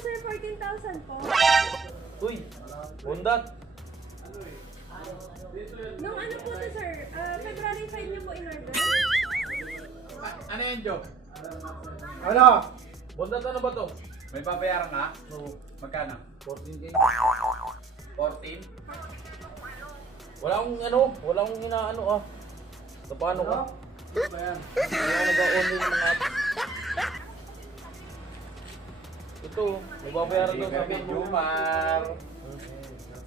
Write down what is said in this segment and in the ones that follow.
sir, 14,000 po. Uy, bundat. Nung ano po to sir, February 5 niyo po in-order? Ano yan, Joe? Ano? Bundat ano ba to? May babayaran ka? Oo. Magkano? 14K. 14? Wala akong inaano ah. Sa paano ka? Ano ba yan? Wala nag-online ng app. Ito, may babayaran daw sa akin. Jumar.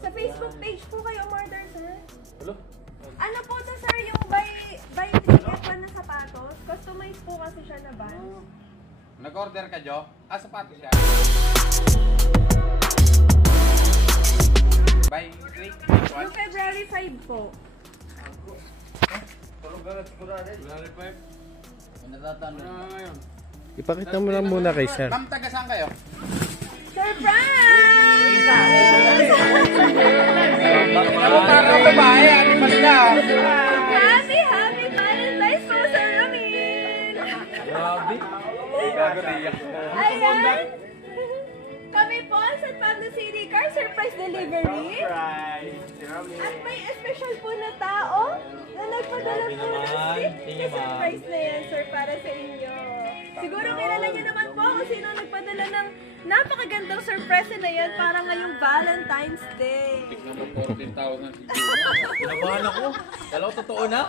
Sa Facebook page po kayo umorder sir. Hello? Ano po to sir, yung buy 3 get 1 na sapatos? Customize po kasi siya na Vans. Nag-order ka, Joe? Ah, sapatos yan. Buy 3? Yung February 5 po. Ipakita mo lang muna kay sir. Ma'am, taga saan kayo? Surprise! Ano parang babae? Ano ba sila? Happy Valentine's po, Sir Ramin! Grabe. Gagariyak. Ayan! Kami po sa Pablo City Car Surprise Delivery. At may special po na tao na nagpadala po ng gift. Surprise na yan, sir, para sa inyo. Siguro kilala niyo naman po kung sino nagpadala ng napakagandang surprise na yan para ngayong Valentine's Day. Tignan mo 14,000 si Joe. Kinabahan ako. Dalaw totoo na.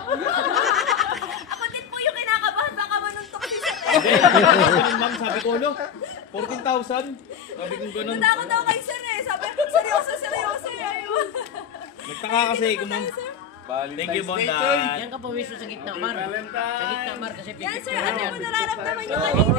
Ako din po yung kinakabahan, baka manuntok si sir. Hindi, ganun ma'am, sabi ko no. 14,000. Sabi ko ganun. Natakot ako kay sir eh. Sabi ko, seryoso eh. Ayun. Nagtaka kasi kung ma'am. Thank you, Bonda. Yan ka pawiso sa gitna, Mar. Sa gitna, Mar, kasi Yan sir, pipicture ano yan. po nararamdaman niyo kanina?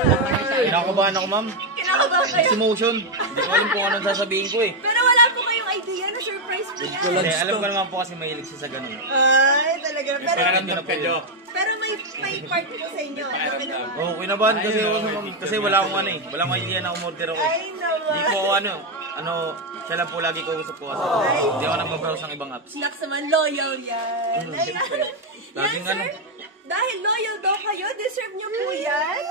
Kinakabahan ako, ma'am. Kinakabahan kayo. Emotion. Hindi ko alam kung anong sasabihin ko eh. Pero wala po kayong idea na surprise po yan. Kasi alam ko naman po kasi mahilig siya sa ganun. Ay, talaga. Pero, Pakiramdam ka, Jo. pero may part po sa inyo. Oo, kinabahan kasi ako sa ma'am. Kasi wala akong ano eh. Wala akong idea na umorder ako. Ay, naman. Hindi po ako siya lang po lagi ko usap po kasi. Hindi ako nag-browse ng ibang apps. Snacks naman, loyal yan. Ayan. Yan, Laging sir. ano. Dahil loyal daw kayo, deserve niyo po yan.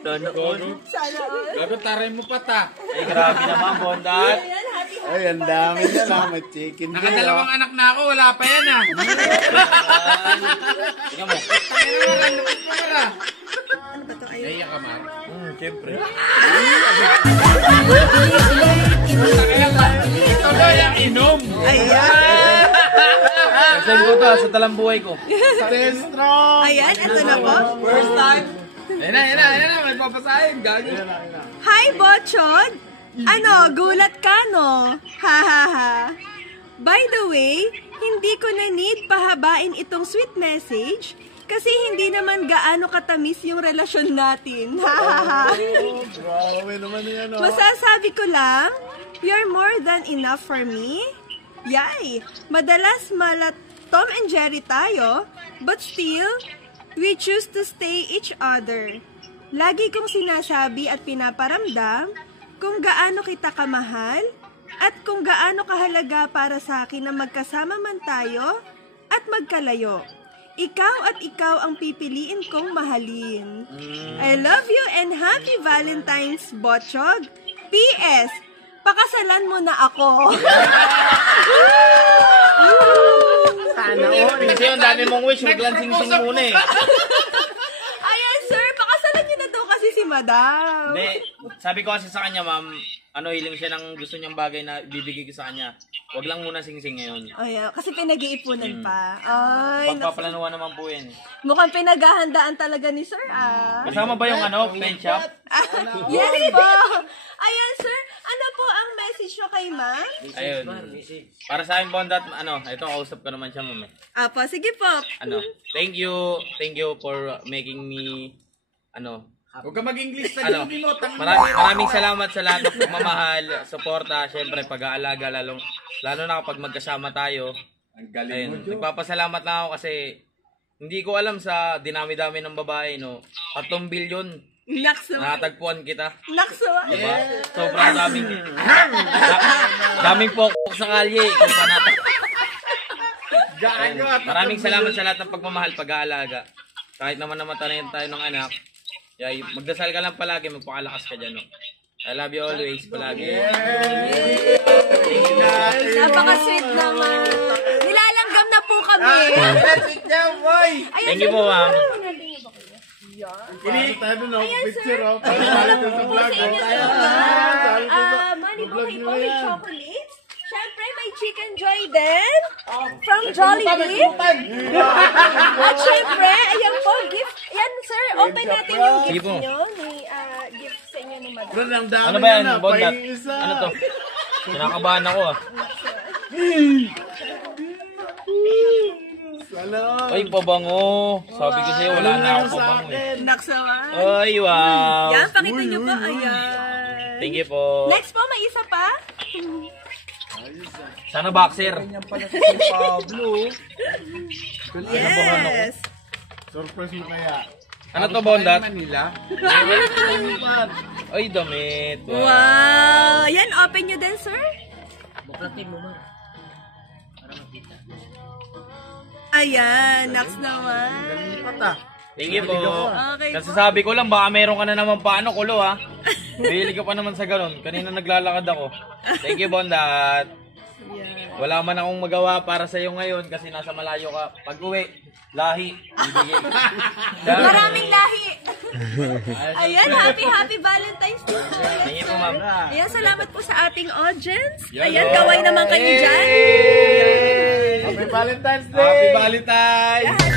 Sana all. Sana all. Gago, taray mo pa ta. Ay, grabe naman, Bondat. Ayan, happy Ay, ang dami na lang. May chicken Nakadalawang anak na ako, wala pa yan ah. Tingnan mo. Lupit mo na. Ano ba ito? Ayun. Naiyak ka, Mar. Siyempre. Ito daw yung inom. Ayan. Kasi ko to sa talambuhay ko. Ayan, ito na po. First time. Ayan na. May papasahin. Gago. Hi, Bochod! Ano, gulat ka, no? Ha, ha, ha. By the way, hindi ko na need pahabain itong sweet message kasi hindi naman gaano katamis yung relasyon natin. Ha, ha, ha. Grabe naman yan, oh. Masasabi ko lang, you're more than enough for me. Yay! Madalas Tom and Jerry tayo, but still, we choose to stay each other. Lagi kong sinasabi at pinaparamdam kung gaano kita kamahal at kung gaano kahalaga para sa akin na magkasama man tayo at magkalayo. Ikaw at ikaw ang pipiliin kong mahalin. I love you and happy Valentine's, Botchog. P.S. Pakasalan mo na ako. Sana all. Kasi yung dami mong wish, maglansing-sing muna eh. Ayan, sir. Pakasalan niyo na daw kasi si Madam. Hindi, sabi ko kasi sa kanya, ma'am, hiling siya ng gusto niyang bagay na bibigay ko sa kanya. Huwag lang muna sing-sing ngayon. Ayan, kasi pinag-iipunan pa. Ay, Pagpaplanuhan naman po yan. mukhang pinaghahandaan talaga ni sir, ah. Kasama ba yung pen shop? Yes po. Ayan, sir. Ano po ang message nyo kay ma'am? Ayun. Para sa akin, Bondat, ito, kausap ko naman siya, ma'am. Apo, sige po. Thank you for making me, Huwag ka mag-English sa ano, hindi mo. maraming salamat sa lahat ng pagmamahal, suporta, syempre pag-aalaga, lalo na kapag magkasama tayo. Ang galing mo, Jo. Nagpapasalamat lang ako kasi hindi ko alam sa dinami-dami ng babae, 3 bilyon, Nakso. natagpuan kita. Nakso. Diba? Sobrang daming pokok sa kalye. Maraming salamat sa lahat ng pagmamahal, pag-aalaga. Kahit naman namatayin tayo ng anak, magdasal ka lang palagi, magpakalakas ka dyan. I love you always, palagi. Napaka-sweet naman. Nilalanggam na po kami. Thank you po, ma'am. Kini tayo no, Ayan, picture sir. oh. Para Alam sa po vlog sa inyo, oh. sir. Money Vlog bouquet nyo po with yan. chocolates. Siyempre, may Chicken Joy din. From Jollibee. At siyempre, ayan po, gift. Ayan, sir, open natin yung Sige gift po. nyo. Gift sa inyo ni Madam. Bro, ang dami Ano ba yan, na, Bondat? paingisa. Ano to? Kinakabahan ako ah. Salon. Ay, pabango. Sabi ko sa'yo, wala na akong pabango eh. Naksawan. Ay, wow. Yan, pakita nyo po. Ayan. Thank you po. Next po, may isa pa. Sana boxer. Yes. Surprise mo kaya. Ano to, Bondat? Manila. Ay, damit. Wow. Yan, open nyo din, sir. Buklatin mo, Mar. Para makita. Ayan, next naman. Thank you po. Okay Kasi po. sabi ko lang, baka meron ka na naman paano, kulo ha. Bili ka pa naman sa ganun. Kanina naglalakad ako. Thank you, Bondat. Wala man akong magawa para sa iyo ngayon kasi nasa malayo ka. Pag uwi, lahi. Bibigay. Maraming lahi. Ayan, happy Valentine's Day po. Thank you po, ma'am. Ayan, salamat po sa ating audience. Ayan, gaway naman kayo dyan. Happy Valentine's Day! Happy Valentine's!